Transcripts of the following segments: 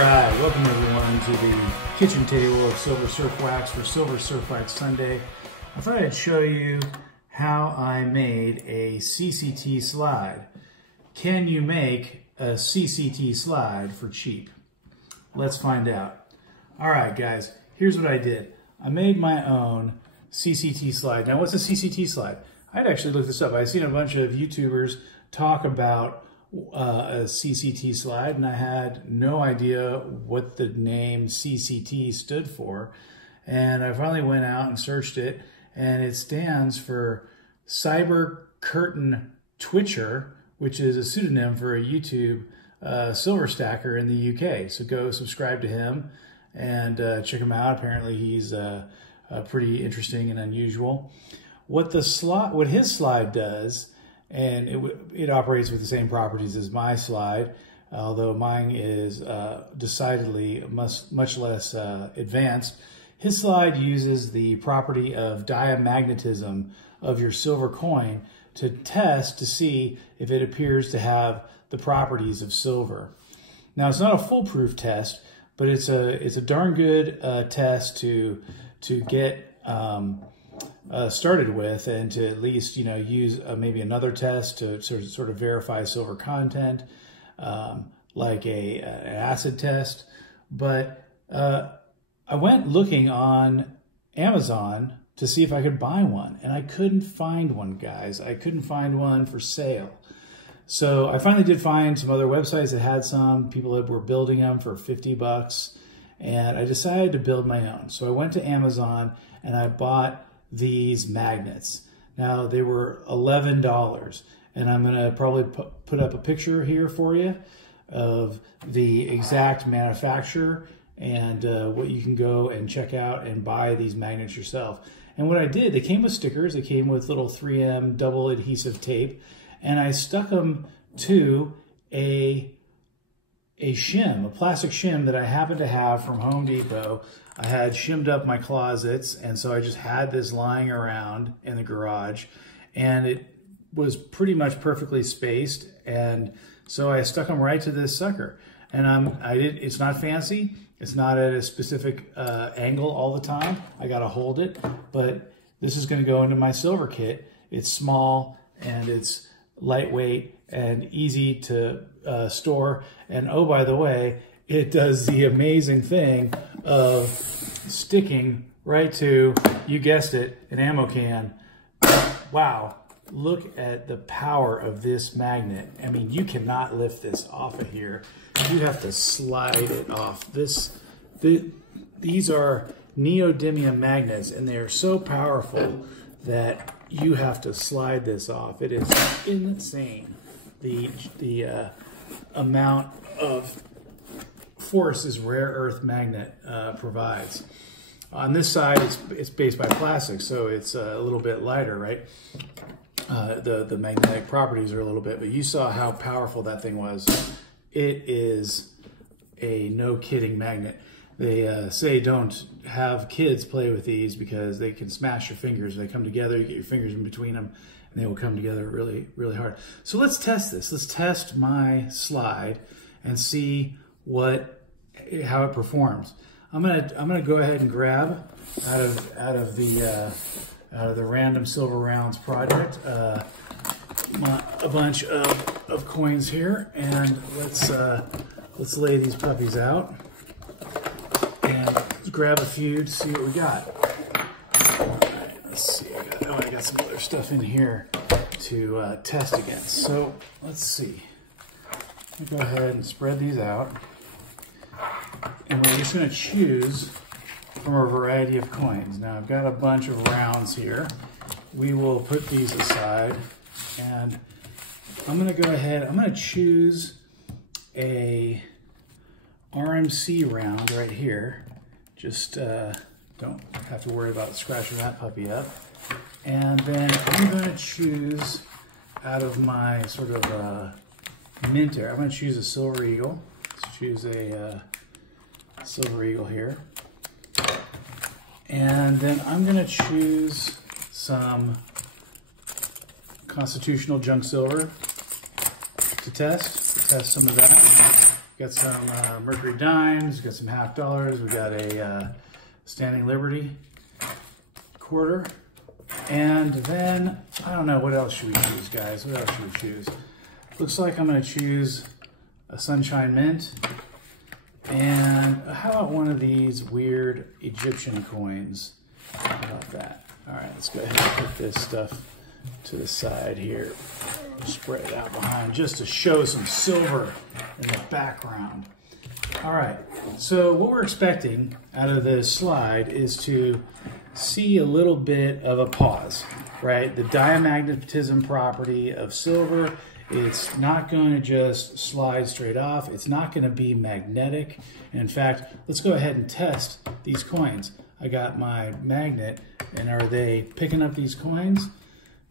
right, welcome everyone to the kitchen table of SilverSurfwax for SilverSurfwax Sunday. I thought I'd show you how I made a CCT slide. Can you make a CCT slide for cheap? Let's find out. All right, guys, here's what I did. I made my own CCT slide. Now, what's a CCT slide? I'd actually looked this up. I've seen a bunch of YouTubers talk about a CCT slide, and I had no idea what the name CCT stood for. And I finally went out and searched it, and it stands for Cyber Curtain Twitcher, which is a pseudonym for a YouTube silver stacker in the UK. So go subscribe to him and check him out. Apparently he's pretty interesting and unusual. What his slide does, and it operates with the same properties as my slide, although mine is decidedly much less advanced. His slide uses the property of diamagnetism of your silver coin to test to see if it appears to have the properties of silver. Now, it's not a foolproof test, but it's a darn good test to get started with, and to at least use maybe another test to sort of verify silver content, like an acid test. But I went looking on Amazon to see if I could buy one, and I couldn't find one, guys. I couldn't find one for sale. So I finally did find some other websites that had some. People that were building them for 50 bucks, and I decided to build my own. So I went to Amazon and I bought these magnets. Now, they were $11, and I'm gonna probably put up a picture here for you of the exact manufacturer and what you can go and check out and buy these magnets yourself. And what I did, they came with stickers, they came with little 3M double adhesive tape, and I stuck them to a shim, a plastic shim that I happened to have from Home Depot. I had shimmed up my closets, and so I just had this lying around in the garage, and it was pretty much perfectly spaced, and so I stuck them right to this sucker. And it's not fancy, it's not at a specific angle all the time. I gotta hold it, but this is gonna go into my silver kit. It's small, and it's lightweight and easy to store. And oh, by the way, it does the amazing thing of sticking right to, you guessed it, an ammo can. Wow, look at the power of this magnet. I mean, you cannot lift this off of here. You have to slide it off. These are neodymium magnets, and they are so powerful that you have to slide this off. It is insane, the amount of force this rare earth magnet provides. On this side, it's based by plastic, so it's a little bit lighter, right? The magnetic properties are a little bit, but you saw how powerful that thing was. It is a no-kidding magnet. They say don't have kids play with these because they can smash your fingers. They come together, you get your fingers in between them, and they will come together really, really hard. So let's test this. Let's test my slide and see how it performs. I'm gonna go ahead and grab out of the Random Silver Rounds project a bunch of coins here, and let's lay these puppies out and grab a few to see what we got. All right, let's see. I got some other stuff in here to test against. So let's see. I'll go ahead and spread these out, and we're just going to choose from a variety of coins. Now, I've got a bunch of rounds here. We will put these aside, and I'm going to go ahead. I'm going to choose a RMC round right here. Just don't have to worry about scratching that puppy up. And then I'm going to choose out of my sort of minter. I'm going to choose a Silver Eagle. Let's choose a Silver Eagle here. And then I'm going to choose some Constitutional Junk Silver to test some of that. got some Mercury dimes, got some half dollars, we got a Standing Liberty quarter, and then, I don't know, what else should we choose, guys? What else should we choose? Looks like I'm gonna choose a Sunshine Mint, and how about one of these weird Egyptian coins? How about that? All right, let's go ahead and put this stuff to the side here. Spread it out behind just to show some silver in the background. All right, so what we're expecting out of this slide is to see a little bit of a pause, right? The diamagnetism property of silver, it's not going to just slide straight off. It's not going to be magnetic. And in fact, let's go ahead and test these coins. I got my magnet, and are they picking up these coins?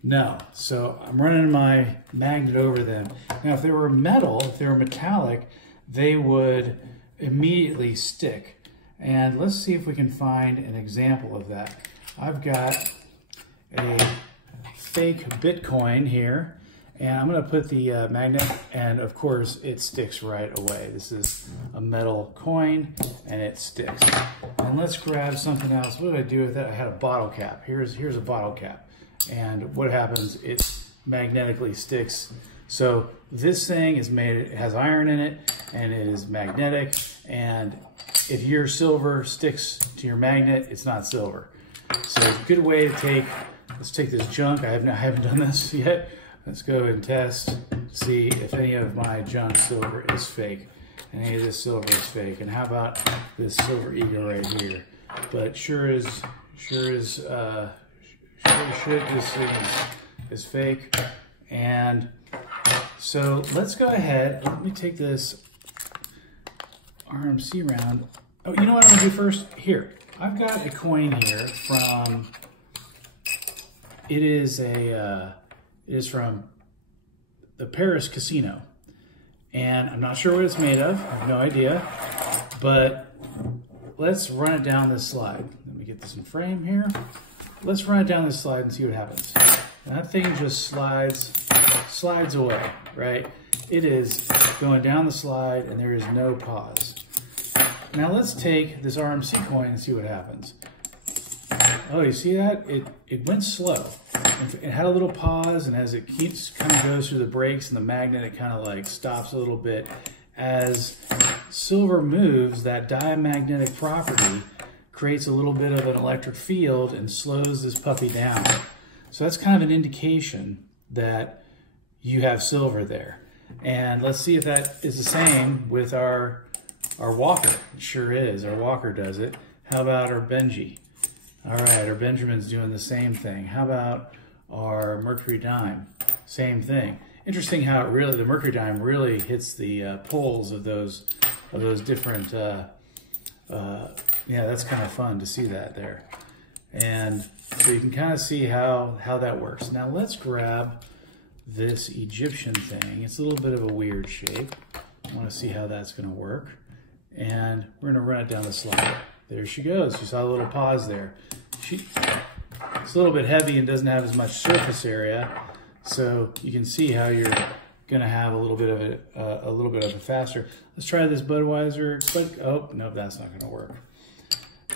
No. So I'm running my magnet over them. Now, if they were metal, if they were metallic, they would immediately stick. And let's see if we can find an example of that. I've got a fake Bitcoin here, and I'm going to put the magnet, and of course it sticks right away. This is a metal coin, and it sticks. And let's grab something else. What did I do with that? I had a bottle cap. Here's a bottle cap. And what happens, it magnetically sticks. So this thing is made, it has iron in it, and it is magnetic. And if your silver sticks to your magnet, it's not silver. So it's a good way to let's take this junk. I haven't done this yet. Let's go and test, see if any of my junk silver is fake. And any of this silver is fake. And how about this silver eagle right here? But sure as shit, this thing is fake. And so let's go ahead. Let me take this RMC round. Oh, you know what I'm gonna do first? Here, I've got a coin here from, it is from the Paris casino. And I'm not sure what it's made of, I have no idea, but let's run it down this slide. Let me get this in frame here. Let's run it down this slide and see what happens. And that thing just slides away, right? It is going down the slide and there is no pause. Now let's take this RMC coin and see what happens. Oh, you see that? It went slow. It had a little pause, and as it kind of goes through the breaks and the magnet, it kind of like stops a little bit. As silver moves, that diamagnetic property creates a little bit of an electric field and slows this puppy down. So that's kind of an indication that you have silver there. And let's see if that is the same with our Walker. It sure is. Our Walker does it. How about our Benji? All right, our Benjamin's doing the same thing. How about our Mercury dime? Same thing. Interesting how the Mercury dime really hits the poles of those different. Yeah, that's kind of fun to see that there. And so you can kind of see how that works. Now let's grab this Egyptian thing. It's a little bit of a weird shape. I want to see how that's going to work. And we're going to run it down the slide. There she goes. You saw a little pause there. It's a little bit heavy and doesn't have as much surface area, so you can see how you're going to have a little bit of a faster. Let's try this Budweiser. Oh no, that's not going to work.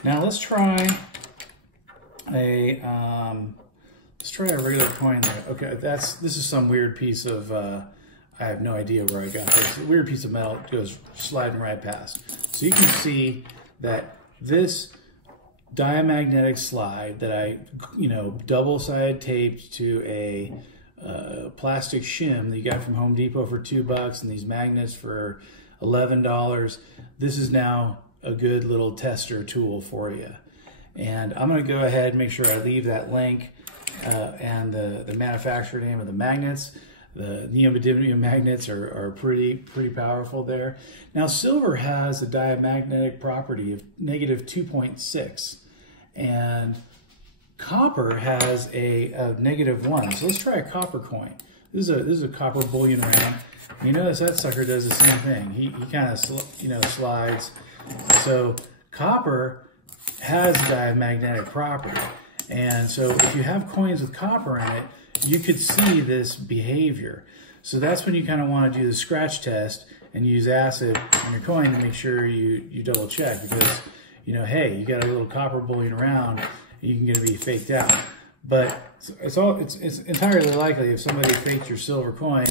Now let's try a regular coin there. Okay, this is some weird piece of. I have no idea where I got this. A weird piece of metal goes sliding right past. So you can see that this diamagnetic slide that I, double-sided taped to a plastic shim that you got from Home Depot for $2 and these magnets for $11. This is now a good little tester tool for you. And I'm going to go ahead and make sure I leave that link and the manufacturer name of the magnets. The neodymium magnets are pretty powerful there. Now silver has a diamagnetic property of -2.6, and copper has a -1. So let's try a copper coin. This is a copper bullion ring. You notice that sucker does the same thing. He kind of slides. So copper has diamagnetic property, and so if you have coins with copper in it, you could see this behavior. So that's when you kind of want to do the scratch test and use acid on your coin to make sure you double check, because, you know, hey, you got a little copper bullion around, you can get to be faked out. But it's entirely likely if somebody faked your silver coin,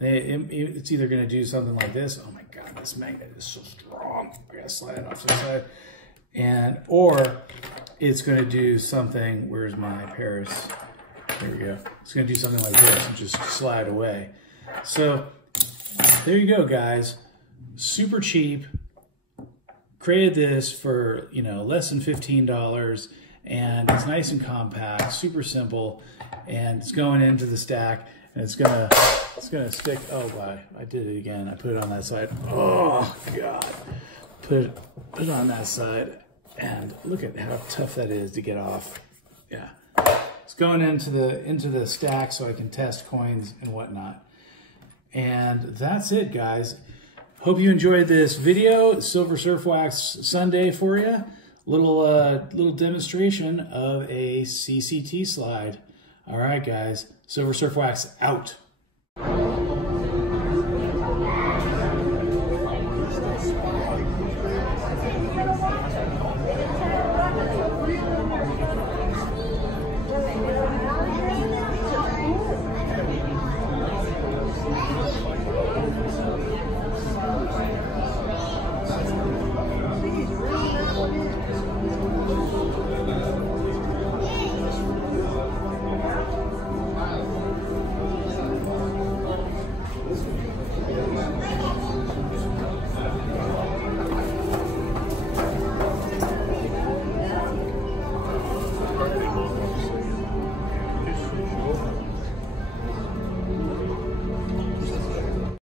it's either going to do something like this. Oh my God, this magnet is so strong. I gotta slide it off to the side. Or it's going to do something, where's my Paris? There we go. It's going to do something like this and just slide away. So there you go, guys. Super cheap. Created this for, you know, less than $15, and it's nice and compact, super simple, and it's going into the stack, and it's gonna stick. Oh boy, I did it again. I put it on that side. Oh God, put it on that side, and look at how tough that is to get off. Yeah. It's going into the stack so I can test coins and whatnot. And that's it, guys. Hope you enjoyed this video. SilverSurfwax Sunday for you. Little demonstration of a CCT slide. All right, guys. SilverSurfwax out.